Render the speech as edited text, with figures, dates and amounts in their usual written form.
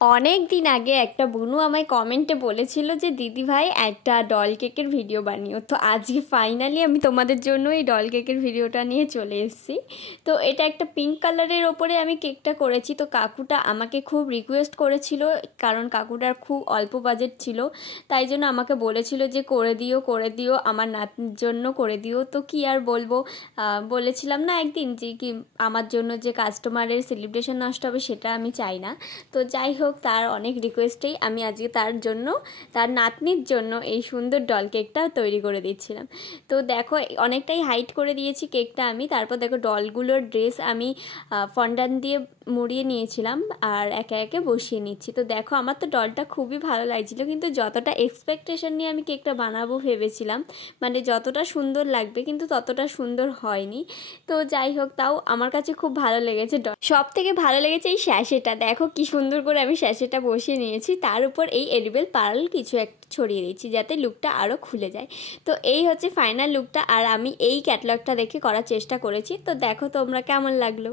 অনেক দিন আগে একটা বুনু আমায় কমেন্টে বলেছিল যে দিদি ভাই একটা ডল কেকের ভিডিও বানিও। তো আজকে ফাইনালি আমি তোমাদের জন্য এই ডল কেকের ভিডিওটা নিয়ে চলে এসেছি। তো এটা একটা পিঙ্ক কালারের ওপরে আমি কেকটা করেছি। তো কাকুটা আমাকে খুব রিকোয়েস্ট করেছিল, কারণ কাকুটার খুব অল্প বাজেট ছিল, তাই জন্য আমাকে বলেছিল যে করে দিও আমার নাতনির জন্য করে দিও। তো কি আর বলবো, বলেছিলাম না একদিন যে কি আমার জন্য যে কাস্টমারের সেলিব্রেশন নষ্ট হবে সেটা আমি চাই না। তো যাই হোক, তার অনেক রিকোয়েস্টেই আমি আজকে তার জন্য, তার নাতনির জন্য এই সুন্দর ডল কেকটা তৈরি করে দিচ্ছিলাম। তো দেখো অনেকটাই হাইট করে দিয়েছি কেকটা আমি। তারপর দেখো ডলগুলোর ড্রেস আমি ফন্ডান দিয়ে মুড়িয়ে নিয়েছিলাম আর একে একে বসিয়ে নিচ্ছি। তো দেখো আমার তো ডলটা খুবই ভালো লাগছিলো, কিন্তু যতটা এক্সপেকটেশন নিয়ে আমি কেকটা বানাবো ভেবেছিলাম, মানে যতটা সুন্দর লাগবে কিন্তু ততটা সুন্দর হয়নি। তো যাই হোক, তাও আমার কাছে খুব ভালো লেগেছে। সব থেকে ভালো লেগেছে এই স্যাশেটা, দেখো কি সুন্দর করে আমি স্যাশেটা বসিয়ে নিয়েছি, তার উপর এই এডিবেল পার্ল কিছু একটা ছড়িয়ে দিচ্ছি যাতে লুকটা আরও খুলে যায়। তো এই হচ্ছে ফাইনাল লুকটা, আর আমি এই ক্যাটালগটা দেখে করার চেষ্টা করেছি। তো দেখো তোমরা কেমন লাগলো।